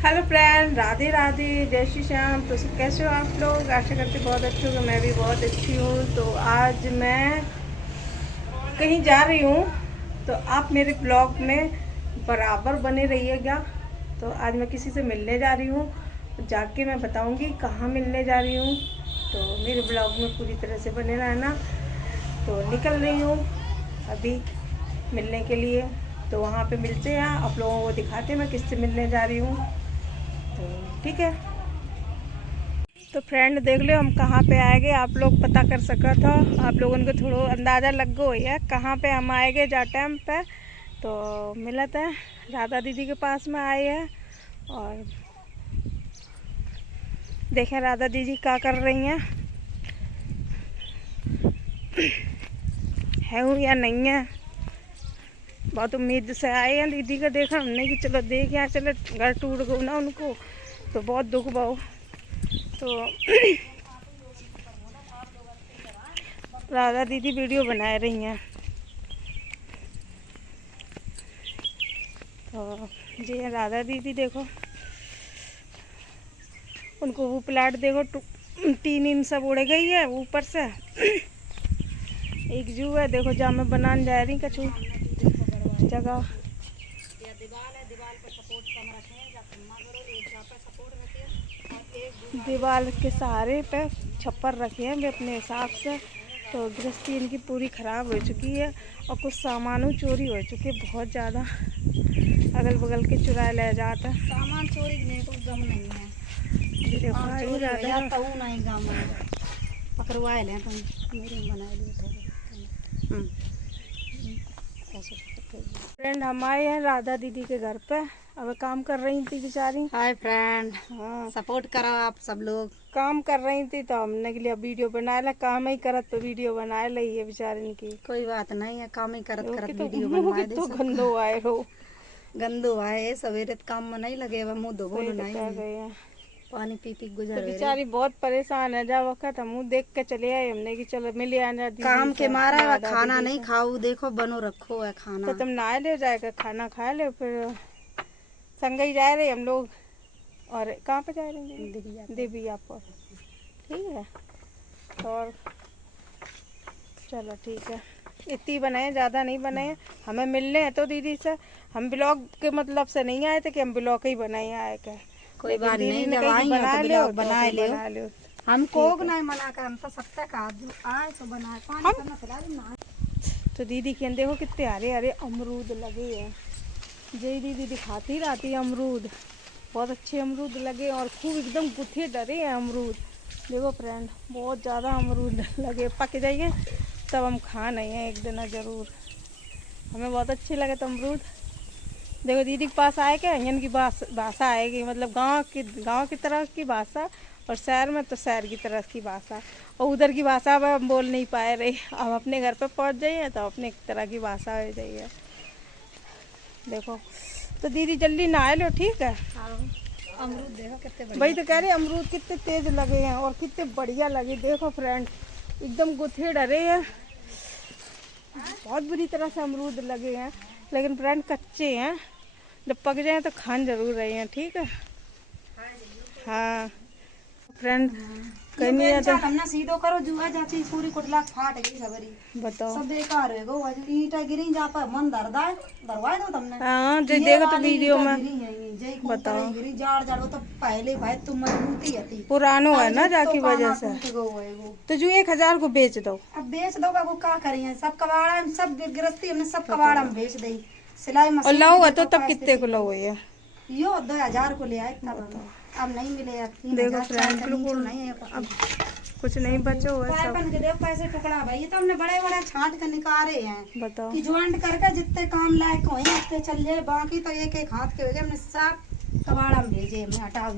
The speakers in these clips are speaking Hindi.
हेलो फ्रेंड, राधे राधे, जय श्री श्याम। तो कैसे हो आप लोग? आशा करते बहुत अच्छे होंगे। मैं भी बहुत अच्छी हूँ। तो आज मैं कहीं जा रही हूँ, तो आप मेरे ब्लॉग में बराबर बने रहिएगा। तो आज मैं किसी से मिलने जा रही हूँ, जाके मैं बताऊँगी कहाँ मिलने जा रही हूँ। तो मेरे ब्लॉग में पूरी तरह से बने रहना। तो निकल रही हूँ अभी मिलने के लिए। तो वहाँ पे मिलते हैं, आप लोगों को दिखाते हैं मैं किससे मिलने जा रही हूँ। तो ठीक है। तो फ्रेंड देख लो हम कहाँ पे आएंगे, आप लोग पता कर सका था। आप लोगों को थोड़ा अंदाज़ा लग गो है कहाँ पे हम आएंगे जा टाइम पे। तो मिलत है, राधा दीदी के पास में आए हैं और देखें राधा दीदी क्या कर रही हैं, है हूँ या नहीं है। बहुत उम्मीद से आए हैं दीदी का, देखा हमने कि चलो देख यहाँ, चलो घर टूट गो ना उनको, तो बहुत दुख भाव। तो राधा दीदी वीडियो बना रही हैं। तो जी राधा दीदी देखो, उनको वो प्लाट देखो, तीन इन सब उड़ गई है ऊपर से। एक जू है देखो, जहाँ मैं बनाने जा रही कछु जगह। दीवार के सहारे पे छप्पर रखे हैं वे अपने हिसाब से। तो गृहस्थी इनकी पूरी ख़राब हो चुकी है और कुछ सामानों चोरी हो चुके बहुत ज़्यादा, अगल बगल के चुराए ले जाता है। सामान चोरी में कोई गम नहीं है। नहीं गम पकड़वाए लें तुम मेरे बना लिए थोड़े। फ्रेंड हम आए हैं राधा दीदी के घर पे, अब काम कर रही थी बेचारी। हाय फ्रेंड, हाँ सपोर्ट करो आप सब लोग। काम कर रही थी तो हमने के लिए वीडियो बनाए ला, काम ही करत तो वीडियो बनाए ली है बेचारी की। कोई बात नहीं है, काम ही करत करत तो वीडियो मुँह बनवा के दे। तो गंदो आए हो, गंदो आए सवेरे काम में नहीं लगे, वह मुँह धोबो वही नहीं बता है। गए हैं। पानी पी पी तो गुजर बेचारी बहुत परेशान है। जा वक्त हम देख के चले आए हमने कि चलो मिले आना दीदी काम के से, मारा राधा खाना दीदी नहीं से। खाऊ, देखो बनो रखो है तो खाना। तुम नहा ले जाएगा, खाना खा ले, फिर संग ही जा रहे हम लोग। और कहाँ पे जा रहे हैं? देविया पर। ठीक है, और चलो ठीक है, इतनी बनाए, ज़्यादा नहीं बनाए। हमें मिलने हैं तो दीदी से, हम ब्लॉग के मतलब से नहीं आए थे कि हम ब्लॉग ही बनाए आए के। कोई बात नहीं, ने जब कही आई हो बना तो लियो, ब्लॉग बना तो लियो। बना लियो। हम कोग नहीं मना कर, हम तो सबसे कहा आए तो बनाए पानी करना खिला दूँ। तो दीदी के देखो कितने हरे हरे अमरूद लगे हैं। जय दीदी दिखाती रहती है अमरूद, बहुत अच्छे अमरूद लगे और खूब एकदम गुथे डरे हैं अमरूद। देखो फ्रेंड बहुत ज़्यादा अमरूद लगे, पक जाइए तब हम खा नहीं हैं एक दिन ज़रूर। हमें बहुत अच्छे लगे तो अमरूद। देखो दीदी के पास आए क्या यहाँ की भाषा आएगी, मतलब गांव की तरह की भाषा, और शहर में तो शहर की तरह की भाषा, और उधर की भाषा अब हम बोल नहीं पाए रहे। अब अपने घर पे पहुंच जाइए तो अपने तरह की भाषा हो जाइए। देखो तो दीदी जल्दी नहा लो, ठीक है। अमरूद देखो कितने बढ़िया। वही तो कह रहे अमरूद कितने तेज लगे हैं और कितने बढ़िया लगे। देखो फ्रेंड एकदम गुथे डरे हैं, बहुत बुरी तरह से अमरूद लगे हैं, लेकिन फ्रेंड कच्चे हैं, जब पक जाए तो खान जरूर रहे हैं। ठीक है, हाँ फ्रेंड कहीं नहीं आता। हमने सीधो करो जुआ जाती पूरी कुटला फाट गई सबरी। बताओ सब बेकार है गो, आज ईटा गिरी जा पर मन दर्दा है, दरवाए दो तुमने। हाँ जो देखो तो वीडियो में बताओ गिरी जाड़ जाड़, वो तो पहले भाई तुम मजबूती थी, पुरानो है ना जाकी वजह से। वो तो जो 1000 को बेच दो। अब बेच दो वो क्या करेंगे, सब कबाड़ा में सब गृहस्थी हमने सब कबाड़ा में बेच दी। सिलाई मशीन और लो है तो तब कितने को लो है? यो 2000 को ले आए तब, अब नहीं मिले। देखो फ्रेंड बिल्कुल अब कुछ नहीं बचो है सब। के देखो कैसे टुकड़ा भाई, ये तो हमने बड़े बड़े छांट के निकाले हैं। बताओ कि ज्वाइंट करके जितने काम लायक हो उतने चल जाए, बाकी तो एक एक हाथ के हो गए। हमने सब कबाड़ा में भेजे, हमने हटाओ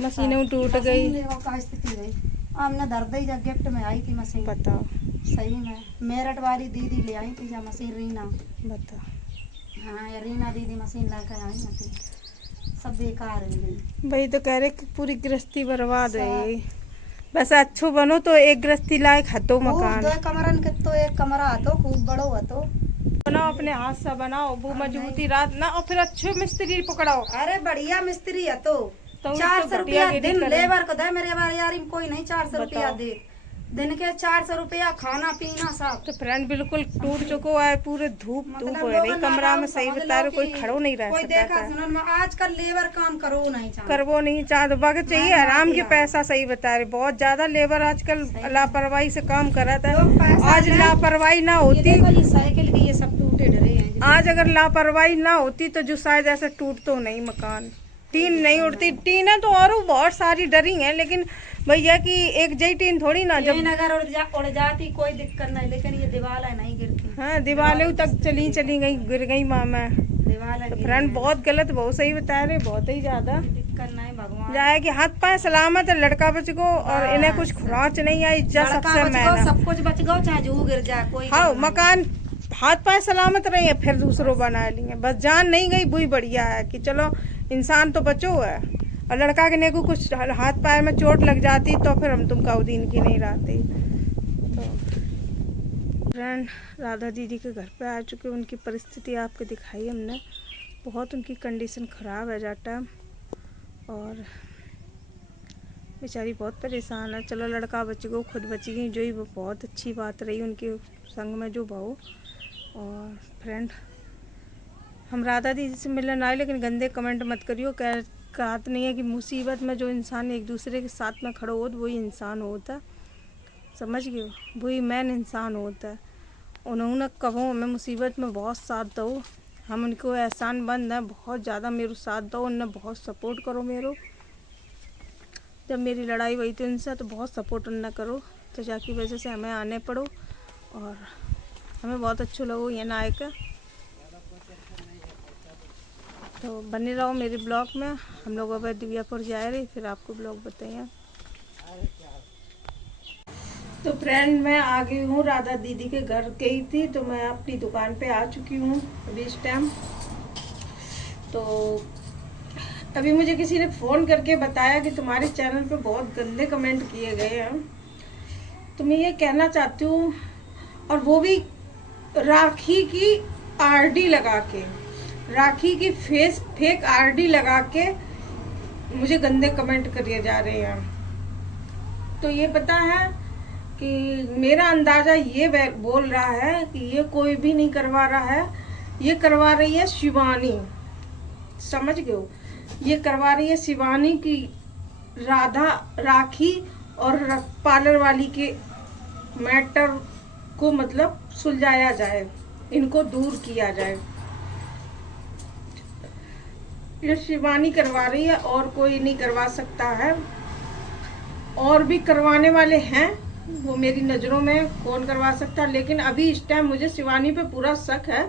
मशीनें टूट गई। का स्थिति गई। हमने दर्द ही जब गिफ्ट में आई थी मशीन। बताओ सही में मेरठ वाली दीदी ले आई थी जब मशीन, रीना। बताओ हाँ ये रीना दीदी मशीन लेकर आई थी, सब बेकार है। भाई तो कह रहे कि पूरी गृहस्थी बर्बाद है यही। बस अच्छो बनो तो एक गृहस्थी लायक हतो मकान। दो कमरन के तो एक कमरा हतो, खूब बड़ो हतो। बनाओ, अपने हाथ से बनाओ, वो मजबूती रात ना, और फिर अच्छे मिस्त्री पकड़ाओ। अरे बढ़िया मिस्त्री है तो तो 400 रुपया घटिया दिन करे। लेबर को दे। मेरे बारे यार कोई नहीं 400 रुपया बताओ। दे। दिन के 400 रुपया खाना पीना सब। तो फ्रेंड बिल्कुल टूट चुको है, पूरे धूप मतलब हो रही कमरा में, सही समझ बता लो रहे, कोई कि खड़ो नहीं रह कोई सकता देखा है। सुना में आजकल लेबर काम करो नहीं चाहता। करवो नहीं चाहते, बाकी चाहिए हाँ, आराम के हाँ। पैसा, सही बता रहे, बहुत ज्यादा लेबर आजकल लापरवाही से काम कर रहा लोग था। पैसा आज लें। लापरवाही ना ये होती, देखो ये साइकिल के ये सब टूटे डरे हैं। आज अगर लापरवाही ना होती तो जो शायद ऐसे टूट तो नहीं मकान, टीन नहीं उड़ती। टीनें तो और बहुत सारी डरी हैं, लेकिन भैया की एक जई टीन थोड़ी ना, जब अगर उड़ जाती कोई दिक्कत नहीं, लेकिन ये दीवार नहीं गिरती। हाँ दीवारें तक चली गई, गिर गई मामा। दीवार तो फ्रेंड बहुत गलत, बहुत सही बता रहे, बहुत ही ज्यादा दिक्कत नहीं भगवान जाए कि हाथ पाए सलामत है, लड़का बच गो और इन्हें कुछ खुराच नहीं आई, इज्जत सबसे महंगा। सब कुछ बच गो, चाहे जू गिर जाए कोई हाँ मकान हाथ पाए सलामत रही है, फिर दूसरों बना लिए, बस जान नहीं गई, वही बढ़िया है कि चलो इंसान तो बचो है। और लड़का के ने को कुछ हाथ पैर में चोट लग जाती तो फिर हम तुम काउदीन की नहीं रहती। तो फ्रेंड राधा दीदी के घर पे आ चुके, उनकी परिस्थिति आपको दिखाई हमने, बहुत उनकी कंडीशन ख़राब है जाटा, और बेचारी बहुत परेशान है। चलो लड़का बच गो, खुद बच गई, जो ही वो बहुत अच्छी बात रही उनके संग में जो बहू। और फ्रेंड हम राधा दीदी से मिलने आए, लेकिन गंदे कमेंट मत करियो, कहत नहीं है कि मुसीबत में जो इंसान एक दूसरे के साथ में खड़ो हो वही इंसान होता, समझ गए, वही मैन इंसान होता है। उन्होंने कहो हमें मुसीबत में बहुत साथ दो, हम उनको एहसान बंद है, बहुत ज़्यादा मेरे साथ दो, उन्हें बहुत सपोर्ट करो मेरो। जब मेरी लड़ाई हुई थी उनसे तो बहुत सपोर्ट उन्हें करो, तो जाकी वजह से हमें आने पड़ो, और हमें बहुत अच्छा लगो ये ना आएगा। तो बने रहो मेरे ब्लॉग में। हम लोग अब दिव्यापुर जा रहे, फिर आपको ब्लॉग बताइए। तो फ्रेंड मैं आ गई हूँ, राधा दीदी के घर गई थी, तो मैं अपनी दुकान पे आ चुकी हूँ अभी इस टाइम। तो अभी मुझे किसी ने फ़ोन करके बताया कि तुम्हारे चैनल पे बहुत गंदे कमेंट किए गए हैं, तो मैं ये कहना चाहती हूँ, और वो भी राखी की आरडी लगा के, राखी की फेक आरडी लगा के मुझे गंदे कमेंट करिए जा रहे हैं। तो ये पता है कि मेरा अंदाजा ये बोल रहा है कि ये कोई भी नहीं करवा रहा है, ये करवा रही है शिवानी, समझ गए हो, ये करवा रही है शिवानी की राधा राखी और पार्लर वाली के मैटर को मतलब सुलझाया जाए, इनको दूर किया जाए। ये शिवानी करवा रही है, और कोई नहीं करवा सकता है। और भी करवाने वाले हैं, वो मेरी नज़रों में कौन करवा सकता है, लेकिन अभी इस टाइम मुझे शिवानी पे पूरा शक है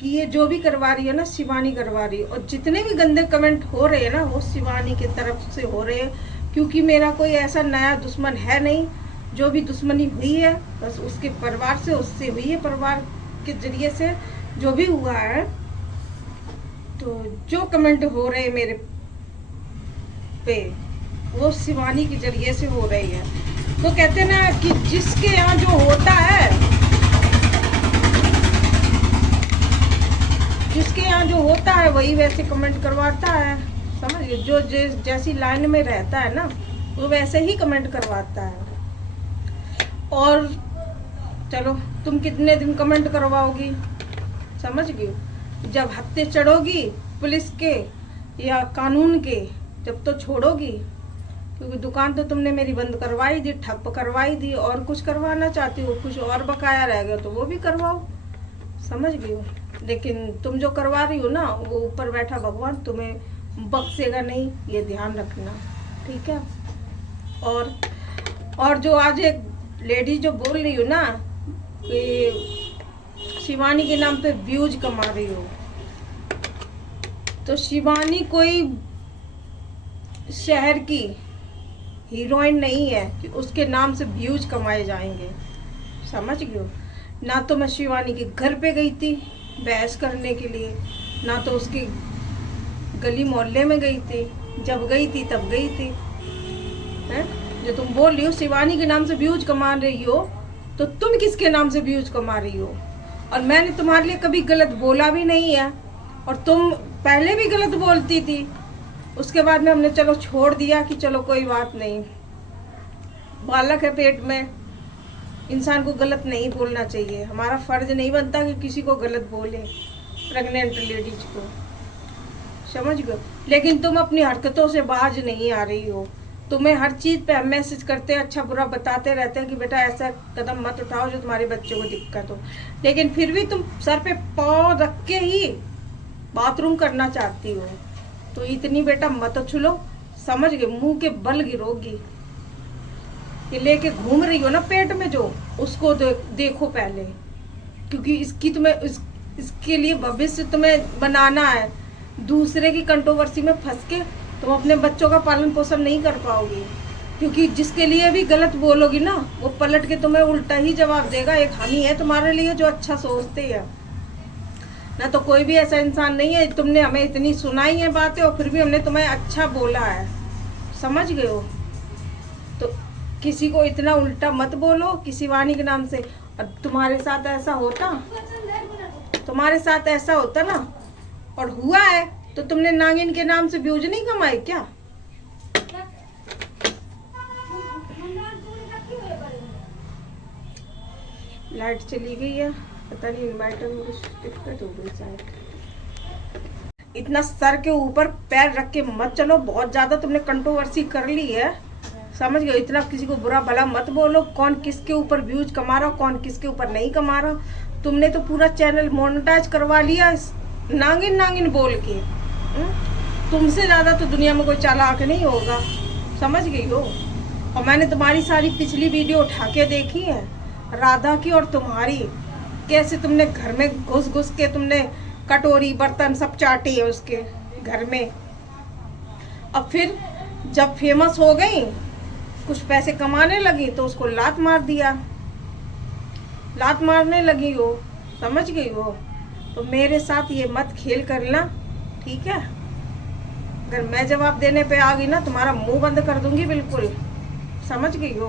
कि ये जो भी करवा रही है ना शिवानी करवा रही है, और जितने भी गंदे कमेंट हो रहे हैं ना वो शिवानी की तरफ से हो रहे हैं, क्योंकि मेरा कोई ऐसा नया दुश्मन है नहीं। जो भी दुश्मनी हुई है बस उसके परिवार से, उससे हुई है, परिवार के जरिए से जो भी हुआ है। तो जो कमेंट हो रहे हैं मेरे पे वो शिवानी के जरिए से हो रही है। तो कहते ना कि जिसके यहाँ जो होता है, जिसके यहाँ जो होता है वही वैसे कमेंट करवाता है, समझिए, जो जैसी लाइन में रहता है ना वो वैसे ही कमेंट करवाता है। और चलो तुम कितने दिन कमेंट करवाओगी, समझ गई, जब हफ्ते चढ़ोगी पुलिस के या कानून के, जब तो छोड़ोगी, क्योंकि दुकान तो तुमने मेरी बंद करवाई दी, ठप करवाई दी, और कुछ करवाना चाहती हो, कुछ और बकाया रह गया तो वो भी करवाओ, समझ गई हो। लेकिन तुम जो करवा रही हो ना वो ऊपर बैठा भगवान तुम्हें बख्शेगा नहीं, ये ध्यान रखना, ठीक है। और जो आज एक लेडी जो बोल रही हो ना कि शिवानी के नाम पे व्यूज कमा रही हो, तो शिवानी कोई शहर की हीरोइन नहीं है कि उसके नाम से व्यूज कमाए जाएंगे, समझ गए हो। ना तो मैं शिवानी के घर पे गई थी बहस करने के लिए, ना तो उसके गली मोहल्ले में गई थी, जब गई थी तब गई थी, हैं? जो तुम बोल रही हो शिवानी के नाम से व्यूज कमा रही हो, तो तुम किसके नाम से व्यूज कमा रही हो? और मैंने तुम्हारे लिए कभी गलत बोला भी नहीं है, और तुम पहले भी गलत बोलती थी। उसके बाद में हमने चलो छोड़ दिया कि चलो कोई बात नहीं, बालक है पेट में, इंसान को गलत नहीं बोलना चाहिए। हमारा फर्ज नहीं बनता कि किसी को गलत बोले, प्रेग्नेंट लेडीज को, समझ गए। लेकिन तुम अपनी हरकतों से बाज नहीं आ रही हो। तुम्हें हर चीज़ पे हम मैसेज करते हैं, अच्छा बुरा बताते रहते हैं कि बेटा ऐसा कदम मत उठाओ जो तुम्हारे बच्चे को दिक्कत हो, लेकिन फिर भी तुम सर पे पाँव रख के ही बाथरूम करना चाहती हो। तो इतनी बेटा मत उछलो, समझ गए, मुंह के बल गिरोगी। ये लेके घूम रही हो ना पेट में जो, उसको देखो पहले, क्योंकि इसकी तुम्हें इसके लिए भविष्य तुम्हें बनाना है। दूसरे की कंट्रोवर्सी में फंस के तुम अपने बच्चों का पालन पोषण नहीं कर पाओगी, क्योंकि जिसके लिए भी गलत बोलोगी ना, वो पलट के तुम्हें उल्टा ही जवाब देगा। एक हम ही है तुम्हारे लिए जो अच्छा सोचते हैं ना, तो कोई भी ऐसा इंसान नहीं है। तुमने हमें इतनी सुनाई है बातें और फिर भी हमने तुम्हें अच्छा बोला है, समझ गए हो। तो किसी को इतना उल्टा मत बोलो किसी वाणी के नाम से। और तुम्हारे साथ ऐसा होता ना, और हुआ है, तो तुमने नागिन के नाम से व्यूज नहीं कमाए क्या? लाइट चली गई है, पता नहीं इन्वर्टर में कुछ दिक्कत हो गई शायद। इतना सर के ऊपर पैर रख के मत चलो, बहुत ज्यादा तुमने कंट्रोवर्सी कर ली है, समझ गए। इतना किसी को बुरा भला मत बोलो, कौन किसके ऊपर व्यूज कमा रहा, कौन किसके ऊपर नहीं कमा रहा। तुमने तो पूरा चैनल मोनेटाइज करवा लिया नागिन बोल के। तुमसे ज्यादा तो दुनिया में कोई चालाक नहीं होगा, समझ गई हो। और मैंने तुम्हारी सारी पिछली वीडियो उठा के देखी है, राधा की और तुम्हारी, कैसे तुमने घर में घुस के तुमने कटोरी बर्तन सब चाटी है उसके घर में। अब फिर जब फेमस हो गई, कुछ पैसे कमाने लगी, तो उसको लात मार दिया, लात मारने लगी हो, समझ गई हो। तो मेरे साथ ये मत खेल करना, ठीक है। अगर मैं जवाब देने पे आ गई ना, तुम्हारा मुंह बंद कर दूंगी बिल्कुल, समझ गई हो।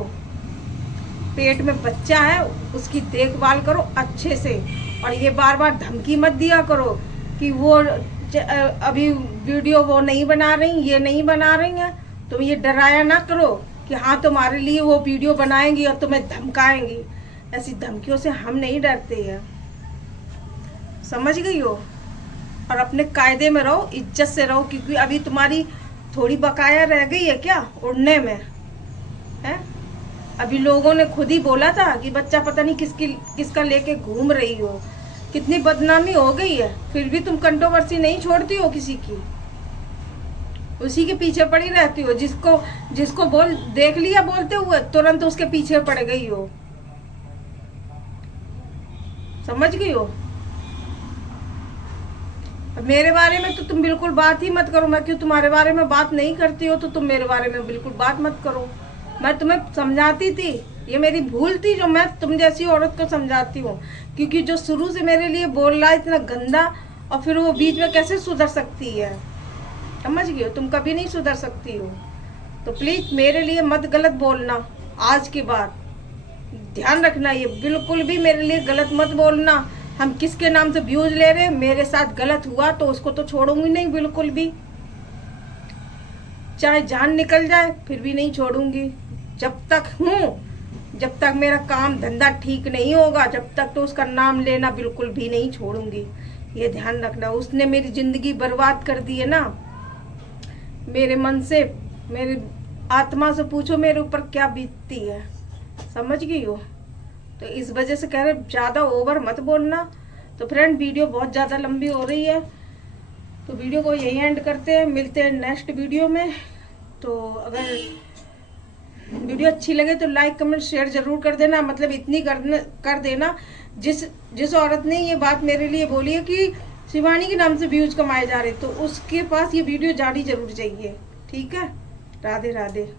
पेट में बच्चा है, उसकी देखभाल करो अच्छे से, और ये बार बार धमकी मत दिया करो कि वो अभी वीडियो वो नहीं बना रही, ये नहीं बना रही हैं। तुम ये डराया ना करो कि हाँ तुम्हारे लिए वो वीडियो बनाएंगी और तुम्हें धमकाएंगी। ऐसी धमकियों से हम नहीं डरते हैं, समझ गई हो। और अपने कायदे में रहो, इज्जत से रहो, क्योंकि अभी तुम्हारी थोड़ी बकाया रह गई है क्या उड़ने में, है। अभी लोगों ने खुद ही बोला था कि बच्चा पता नहीं किसका लेके घूम रही हो, कितनी बदनामी हो गई है, फिर भी तुम कंट्रोवर्सी नहीं छोड़ती हो किसी की, उसी के पीछे पड़ी रहती हो। जिसको देख लिया बोलते हुए, तुरंत उसके पीछे पड़ गई हो, समझ गई हो। मेरे बारे में तो तुम बिल्कुल बात ही मत करो। मैं क्यों तुम्हारे बारे में बात नहीं करती हो, तो तुम मेरे बारे में बिल्कुल बात मत करो। मैं तुम्हें समझाती थी, ये मेरी भूल थी जो मैं तुम जैसी औरत को समझाती हूँ, क्योंकि जो शुरू से मेरे लिए बोल रहा है इतना गंदा, और फिर वो बीच में कैसे सुधर सकती है, समझ गई हो। तुम कभी नहीं सुधर सकती हो। तो प्लीज मेरे लिए मत गलत बोलना, आज के बाद ध्यान रखना, ये बिल्कुल भी मेरे लिए गलत मत बोलना। हम किसके नाम से व्यूज ले रहे हैं, मेरे साथ गलत हुआ तो उसको तो छोड़ूंगी नहीं बिल्कुल भी, चाहे जान निकल जाए फिर भी नहीं छोड़ूंगी। जब तक हूँ, जब तक मेरा काम धंधा ठीक नहीं होगा, जब तक तो उसका नाम लेना बिल्कुल भी नहीं छोड़ूंगी, ये ध्यान रखना। उसने मेरी जिंदगी बर्बाद कर दी है ना, मेरे मन से, मेरी आत्मा से पूछो मेरे ऊपर क्या बीतती है, समझ गई हो। तो इस वजह से कह रहे ज़्यादा ओवर मत बोलना। तो फ्रेंड, वीडियो बहुत ज़्यादा लंबी हो रही है, तो वीडियो को यही एंड करते हैं, मिलते हैं नेक्स्ट वीडियो में। तो अगर वीडियो अच्छी लगे तो लाइक कमेंट शेयर जरूर कर देना, मतलब इतनी कर देना। जिस औरत ने ये बात मेरे लिए बोली है कि शिवानी के नाम से व्यूज कमाए जा रहे, तो उसके पास ये वीडियो जानी जरूर चाहिए, ठीक है। राधे राधे।